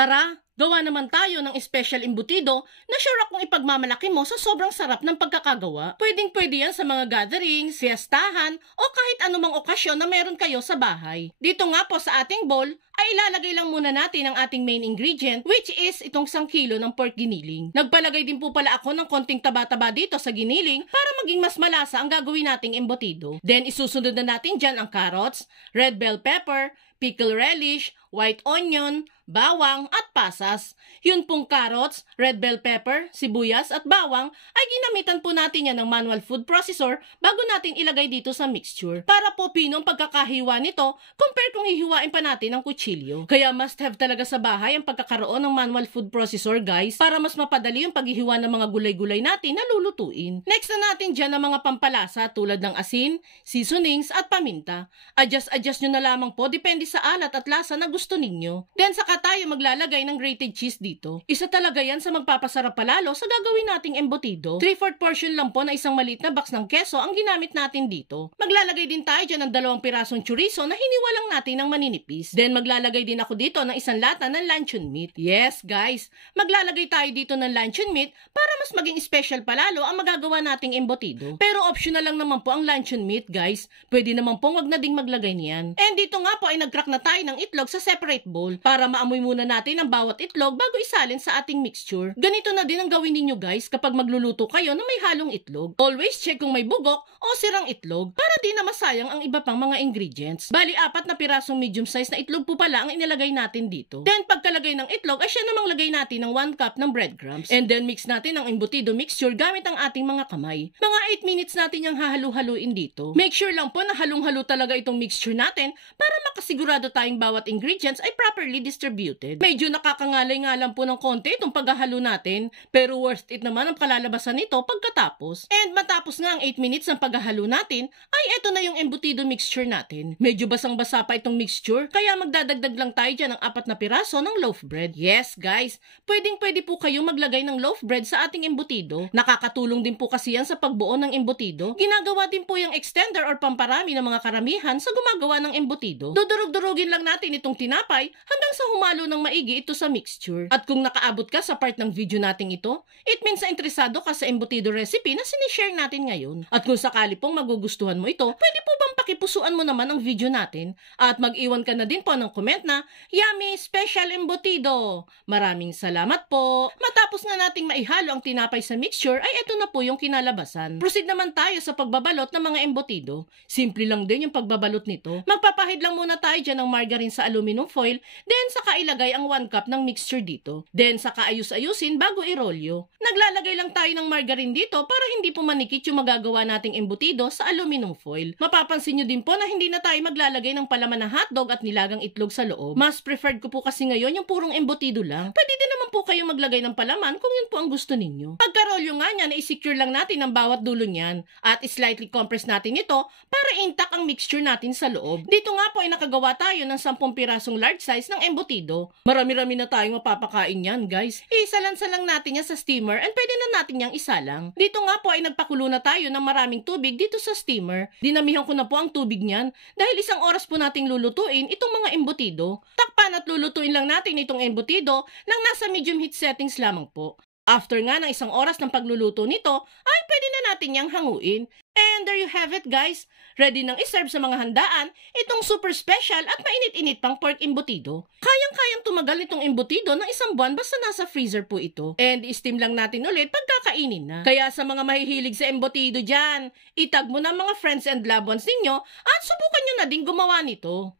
Tara, gawa naman tayo ng special embutido na sure akong ipagmamalaki mo sa sobrang sarap ng pagkakagawa. Pwedeng-pwede yan sa mga gatherings, fiestahan, o kahit anumang okasyon na meron kayo sa bahay. Dito nga po sa ating bowl, ay ilalagay lang muna natin ang ating main ingredient, which is itong 1 kilo ng pork giniling. Nagpalagay din po pala ako ng konting taba-taba dito sa giniling para maging mas malasa ang gagawin nating embutido. Then isusunod na natin dyan ang carrots, red bell pepper, pickle relish, white onion, bawang at pasas. Yun pong carrots, red bell pepper, sibuyas at bawang ay ginamitan po natin yan ng manual food processor bago natin ilagay dito sa mixture. Para po pinong pagkakahiwa nito compare kung hihiwain pa natin ng kutsilyo. Kaya must have talaga sa bahay ang pagkakaroon ng manual food processor guys para mas mapadali yung paghihiwa ng mga gulay-gulay natin na lulutuin. Next na natin dyan ang mga pampalasa tulad ng asin, seasonings at paminta. Adjust nyo na lamang po depende sa alat at lasa na gusto ninyo. Then saka tayo maglalagay ng grated cheese dito. Isa talaga yan sa magpapasarap palalo sa gagawin nating embutido. 3/4 portion lang po na isang maliit na box ng keso ang ginamit natin dito. Maglalagay din tayo dyan ng 2 pirasong chorizo na hiniwalang natin ng maninipis. Then maglalagay din ako dito ng 1 lata ng luncheon meat. Yes guys, maglalagay tayo dito ng luncheon meat para mas maging special palalo ang magagawa nating embutido. Pero optional lang naman po ang luncheon meat guys. Pwede naman pong wag na ding maglagay niyan. And dito nga po ay nag-crack na tayo ng itlog sa separate bowl para maamoy muna natin ang bawat itlog bago isalin sa ating mixture. Ganito na din ang gawin ninyo guys kapag magluluto kayo na may halong itlog. Always check kung may bugok o sirang itlog para di na masayang ang iba pang mga ingredients. Bali 4 na pirasong medium size na itlog po pala ang inilagay natin dito. Then pagkalagay ng itlog ay siya namang lagay natin ng 1 cup ng breadcrumbs. And then mix natin ang embutido mixture gamit ang ating mga kamay. Mga 8 minutes natin yung hahalu-haluin dito. Make sure lang po na halong-halo talaga itong mixture natin para makasigurado tayong bawat ingredients ay properly distributed. Medyo nakakangalay nga lang po ng konti itong paghahalo natin, pero worth it naman ang kalalabasan nito pagkatapos. And matapos nga ang 8 minutes ng paghahalo natin, ay eto na yung embutido mixture natin. Medyo basang-basa pa itong mixture, kaya magdadagdag lang tayo dyan ng 4 na piraso ng loaf bread. Yes guys, pwedeng-pwede po kayong maglagay ng loaf bread sa ating embutido. Nakakatulong din po kasi yan sa pagbuo ng embutido. Ginagawa din po yung extender or pamparami ng mga karamihan sa gumagawa ng embutido. Dudurog-durogin lang natin itong tinapay hanggang sa humalo ng maigi ito sa mixture. At kung nakaabot ka sa part ng video nating ito, it means na interesado ka sa embutido recipe na sinishare natin ngayon. At kung sakali pong magugustuhan mo ito, pwede po bang pakipusuan mo naman ang video natin at mag-iwan ka na din po ng comment na Yummy Special Embutido! Maraming salamat po! Matapos nga nating maihalo ang tinapay sa mixture ay ito na po yung kinalabasan. Proceed naman tayo sa pagbabalot ng mga embutido. Simple lang din yung pagbabalot nito. Magpapahid lang muna tayo dyan ng margarine sa aluminum foil, then saka ilagay ang 1 cup ng mixture dito. Then saka ayus-ayusin bago irolyo. Naglalagay lang tayo ng margarine dito para hindi po manikit yung magagawa nating embutido sa aluminum foil. Mapapansin nyo din po na hindi na tayo maglalagay ng palaman ng hotdog at nilagang itlog sa loob. Mas preferred ko po kasi ngayon yung purong embutido lang. Pwede din naman po kayong maglagay ng palaman kung yun po ang gusto ninyo. Pagkarolyo nga niyan, i-secure lang natin ang bawat dulo niyan at slightly compress natin ito para intact ang mixture natin sa loob. Dito nga po ay nakagawa tayo ng 10 pirasong large size ng embutido. Marami-rami na tayong mapapakain yan guys. Isalansa lang natin yan sa steamer and pwede na natin yang isalang. Dito nga po ay nagpakulo na tayo ng maraming tubig dito sa steamer. Dinamihan ko na po ang tubig niyan dahil 1 oras po nating lulutuin itong mga embutido. Takpan at lulutuin lang natin itong embutido nang nasa medium heat settings lamang po. After nga ng 1 oras ng pagluluto nito, ay pwede na natin yang hanguin. And there you have it guys. Ready nang iserve sa mga handaan itong super special at mainit-init pang pork embutido. Kayang-kayang tumagal itong embutido ng 1 buwan basta nasa freezer po ito. And steam lang natin ulit pagkakainin na. Kaya sa mga mahihilig sa embutido dyan, itag mo na mga friends and loved ones ninyo at subukan nyo na din gumawa nito.